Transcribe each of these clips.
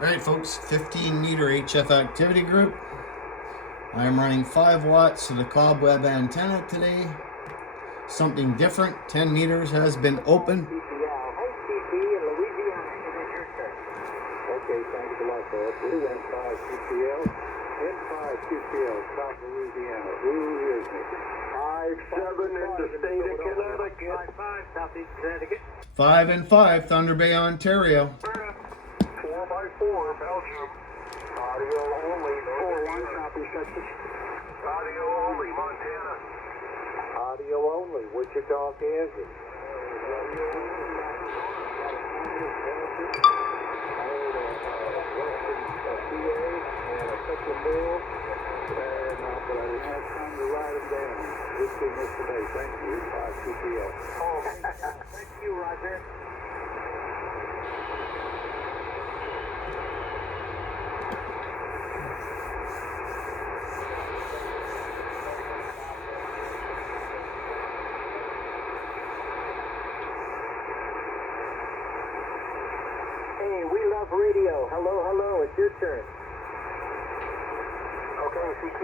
Alright folks, 15 meter HF activity group. I'm running 5 watts to the cobweb antenna today. Something different, 10 meters has been open. Okay, thanks a lot, Philip. We went 5 QPL, N5 QPL, South Louisiana. Who is it? 5-7 in the state of Connecticut. 5-5, Southeast Connecticut. 5 and 5, Thunder Bay, Ontario. 4x4, Belgium. Audio only. 4-1, Southeast Texas. Audio only, Montana. Audio only, Wichita, Kansas. But I didn't have time to write them down. Good thing yesterday. Thank you. 5 QPL. Oh, thank you, Roger. Hey, we love radio. Hello, hello. It's your turn. Okay, CQ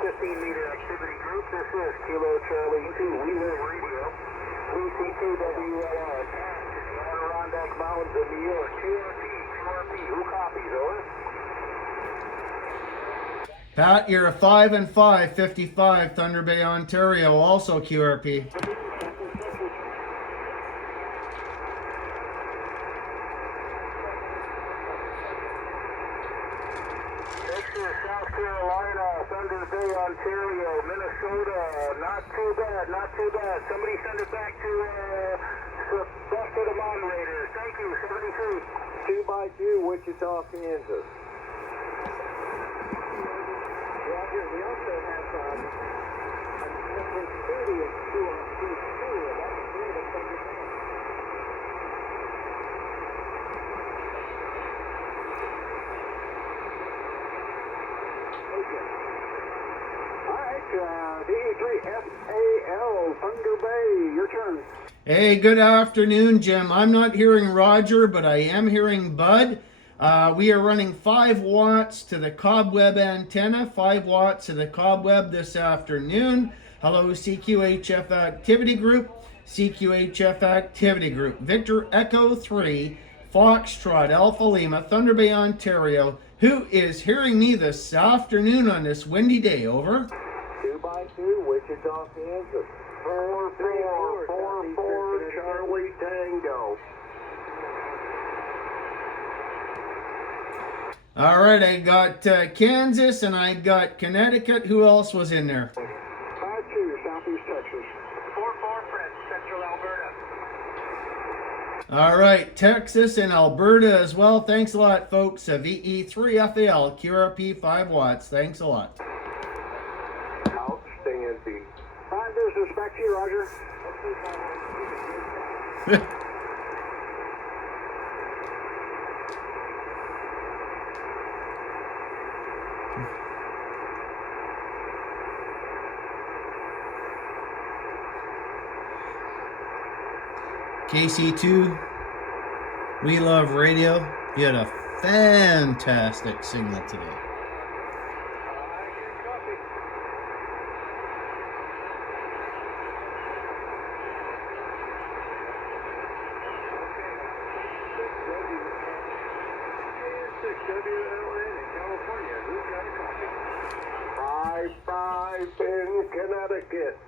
15 meter activity group. This is Kilo Charlie 2. We love radio. VC2WLR. Adirondack Mountains of New York. QRP. Who copies? Over. Pat, you're a 5 and 5, 55, Thunder Bay, Ontario, also QRP. South Carolina, Thunder Bay, Ontario, Minnesota, not too bad, not too bad. Somebody send it back to the moderators. Thank you, 73. 2x2, Wichita, Kansas. Roger, we also have number 30 of 2 and that's near the Thunder Bay. DE3FAL, Thunder Bay, your turn. Hey, good afternoon, Jim. I'm not hearing Roger, but I am hearing Bud. We are running 5 watts to the cobweb antenna, 5 watts to the cobweb this afternoon. Hello, CQHF Activity Group, CQHF Activity Group. Victor Echo 3, Foxtrot, Alpha Lima, Thunder Bay, Ontario. Who is hearing me this afternoon on this windy day? Over. 2x2, Wichita, Kansas. 4-4, Charlie Tango. All right, I got Kansas and I got Connecticut. Who else was in there? 5-2, Southeast Texas. 4-4, Fred, Central Alberta. All right, Texas and Alberta as well. Thanks a lot, folks. VE3FAL, QRP 5 watts. Thanks a lot. Outstanding. 5 business, back to you, Roger. KC2, we love radio. You had a fantastic signal today. In Connecticut.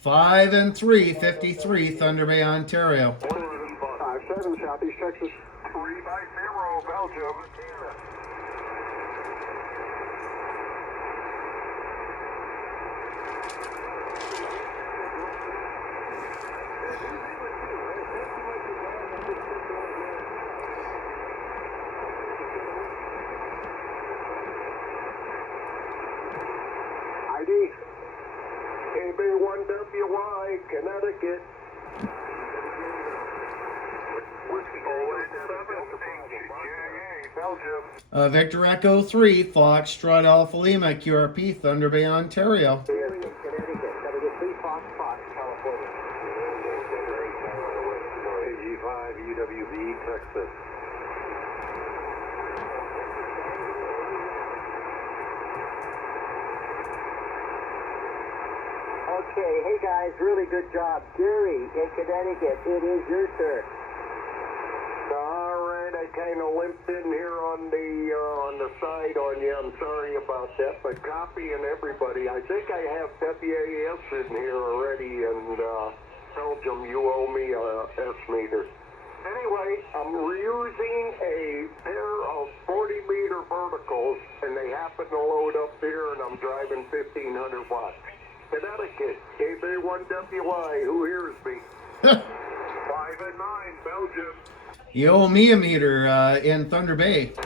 5 and 3, 53, Thunder Bay, Ontario. 5-7, Southeast Texas. 3-0, Belgium. ID KB1WY, Connecticut. Belgium. Victor Echo 3, Foxtrot Alpha Lima, QRP, Thunder Bay, Ontario. Connecticut, WC Fox, California. AG5, KWV, Texas. Okay, hey guys, really good job. Gary in Connecticut, it is your turn. All right, I kind of limped in here on the side on you. I'm sorry about that, but copying everybody. I think I have WAS in here already, and Belgium, you owe me a S-meter. Anyway, I'm using a pair of 40-meter verticals, and they happen to load up here, and I'm driving 1,500 watts. Connecticut, KB1WI, who hears me? 5 and 9, Belgium. You owe me a meter in Thunder Bay. 5-5,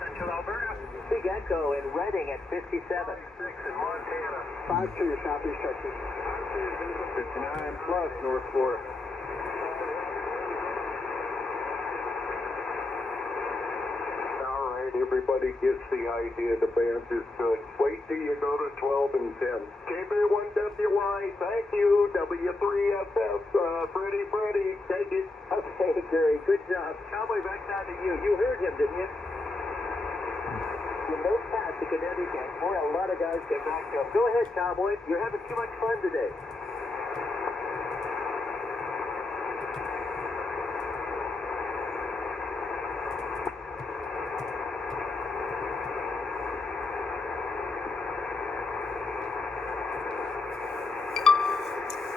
Central Alberta. Big Echo in Reading at 57. 6 in Montana. 5-2, Southeast Texas. 59 plus, North Florida. All right, everybody gets the idea. The band is good. Wait till you go to 12 and 10. KB1WI, thank you. W3SF, Freddie, take it. Okay, Gary, good job. Cowboy, back down to you. You heard him, didn't you? You made past to Connecticut. Boy, a lot of guys get back to him. Go ahead, Cowboy. You're having too much fun today.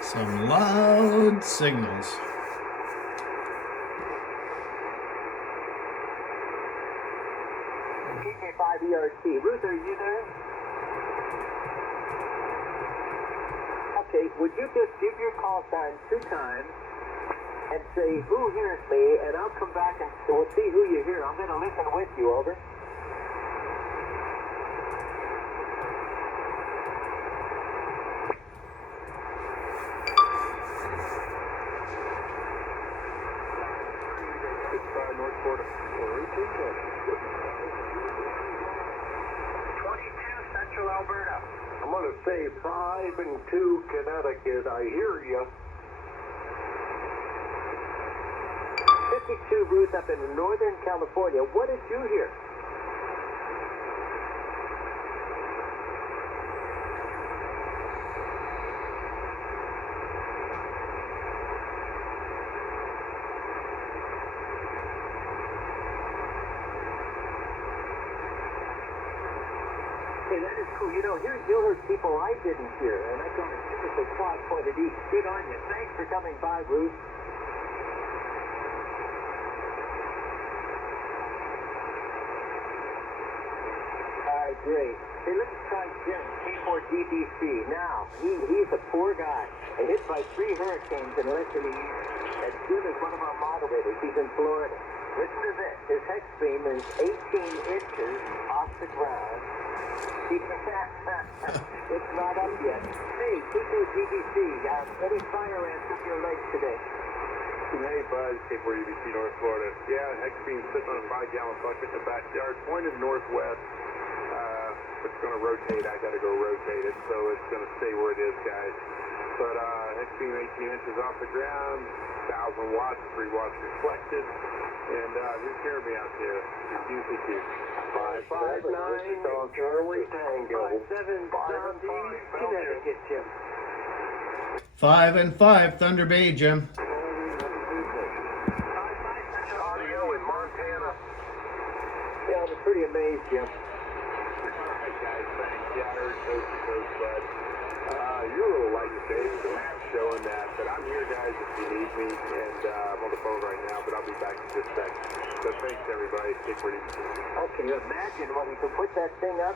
Some loud signals. KK5ERT. Ruth, are you there? Okay, would you just give your call sign 2 times and say, who hears me, and I'll come back and we'll see who you hear. I'm going to listen with you, over. North Florida. 22, Central Alberta. I'm going to say 5 and 2, Connecticut. I hear you. 52, Ruth, up in Northern California. What did you hear? Hey, that is cool. You know, you heard people I didn't hear, and I got a typically cross-pointed each. Good on you. Thanks for coming by, Ruth. All right, great. Hey, let's try Jim, K4DDC. Now, he's a poor guy, and hit by 3 hurricanes in less than a year. And Jim is one of our moderators. He's in Florida. Listen to this. His hex beam is 18 inches off the ground. It's not up yet. Hey, K4DDC, any fire ants up your legs today? Hey, Buzz, K4UBC, North Florida. Yeah, hex beam sitting on a 5-gallon bucket in the backyard, pointed northwest. It's going to rotate. I got to go rotate it, so it's going to stay where it is, guys. But hex beam 18 inches off the ground, 1,000 watts, 3 watts reflected. And who's hearing me out there? It's usually cute. 559, Charlie Tango. 57, Southeast Connecticut, Jim. 5 and 5, Thunder Bay, Jim. Audio in Montana. Yeah, I'm pretty amazed, Jim. Alright, guys, thanks. Yeah, I heard coast to coast, bud. You're a little light today with the map showing that, but I'm here, guys, if you need me, and I'm on the phone right now, but I'll be back in just a sec. So thanks, everybody. Take care. Okay, imagine when we could put that thing up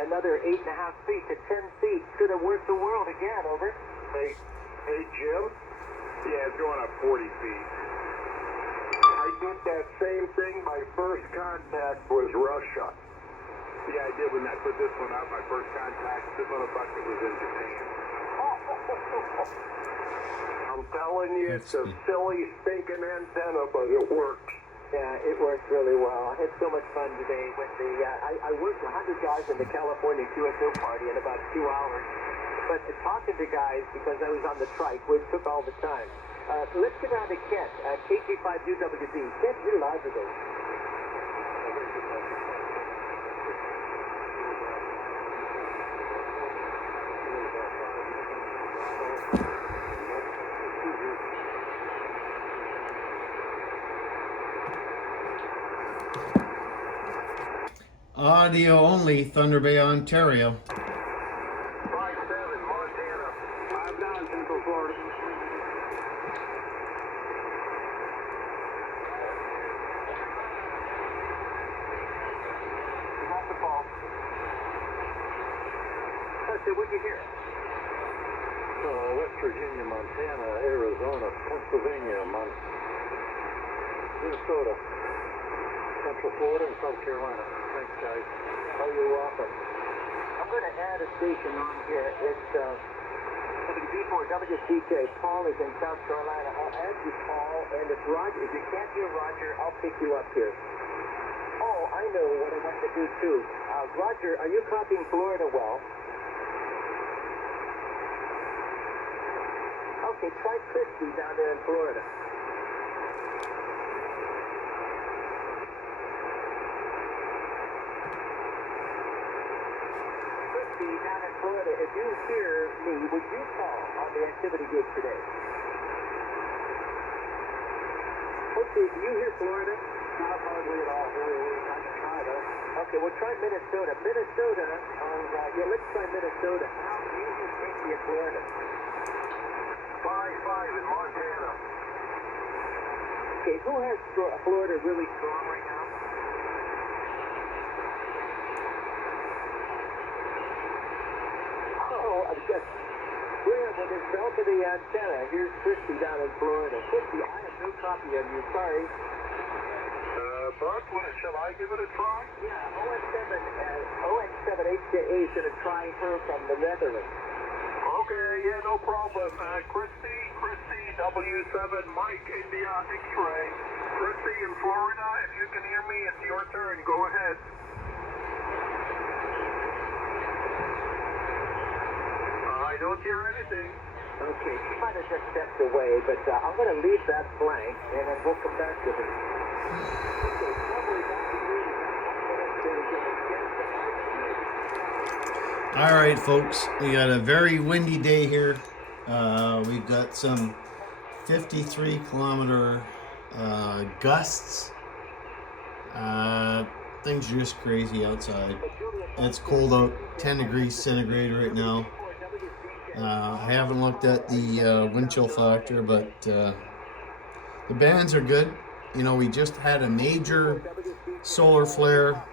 another 8.5 feet to 10 feet. Could have worked the world again, over. Hey, Jim? Yeah, it's going up 40 feet. I did that same thing. My first contact was Russia. Yeah, I did when I put this one out. My first contact, this on a bucket was in Japan. I'm telling you, it's a silly, stinking antenna, but it works. Yeah, it works really well. I had so much fun today with the, I worked 100 guys in the California QSO party in about 2 hours. But talking to guys, because I was on the trike, which took all the time. Let's get down to Kent, KT5UWD. Kent, you're live today. Audio only, Thunder Bay, Ontario. 5-7, Montana. 5-9, Central Florida. Off the call. What'd you hear? West Virginia, Montana, Arizona, Pennsylvania, Minnesota, Central Florida, and South Carolina. Thanks, guys. Oh, you're welcome. I'm going to add a station on here. It's WD4WCK. Paul is in South Carolina. I'll add you, Paul, and if you can't hear Roger, I'll pick you up here. Oh, I know what I want to do too. Roger, are you copying Florida well? Okay, try Christy down there in Florida. Christy down in Florida, if you hear me, would you call on the activity group today? Okay, do you hear Florida? Not hardly at all. I can try though. Okay, we'll try Minnesota. Minnesota, let's try Minnesota. How do you hear Christy in Florida? 5-5 in Montana. Okay, who has Florida really strong right now? Oh, I've got... With his belt to the antenna, here's Christy down in Florida. Christy, I have no copy of you, sorry. Bud, shall I give it a try? Yeah, OX7 HJA is going to try her from the Netherlands. Okay, yeah, no problem. Christy, W7, Mike, India, X-ray. Christy in Florida, if you can hear me, it's your turn. Go ahead. I don't hear anything. Okay, she might have just stepped away, but I'm going to leave that blank, and then we'll come back to it. Okay, probably All right, folks, we got a very windy day here. We've got some 53-kilometer gusts. Things are just crazy outside. It's cold out, 10 degrees centigrade right now. I haven't looked at the wind chill factor, but the bands are good. You know, we just had a major solar flare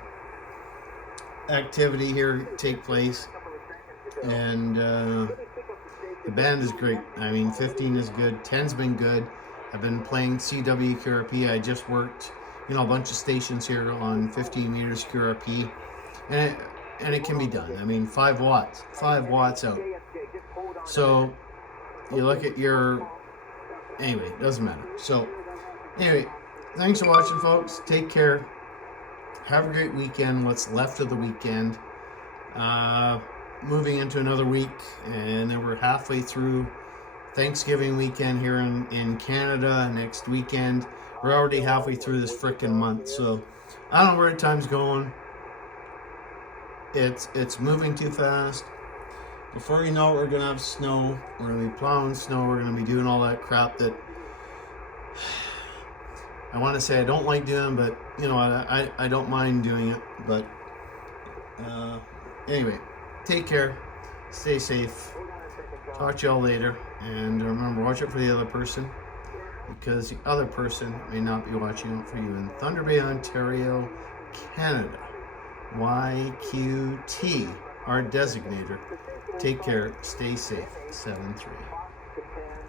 activity here take place, and the band is great. I mean, 15 is good, 10's been good. I've been playing CW QRP. I just worked, you know, a bunch of stations here on 15 meters QRP, and it can be done. I mean, 5 watts out. So you look at your, anyway, it doesn't matter. So anyway, thanks for watching, folks. Take care. Have a great weekend, what's left of the weekend. Moving into another week, and then we're halfway through Thanksgiving weekend here in Canada. Next weekend, we're already halfway through this frickin' month. So I don't know where the time's going. It's moving too fast. Before you know it, we're gonna have snow. We're gonna be plowing snow. We're gonna be doing all that crap that I want to say I don't like doing, but you know, I don't mind doing it. But anyway, take care, stay safe. Talk to y'all later, and remember, watch out for the other person, because the other person may not be watching out for you. In Thunder Bay, Ontario, Canada, YQT, our designator. Take care, stay safe. 7-3.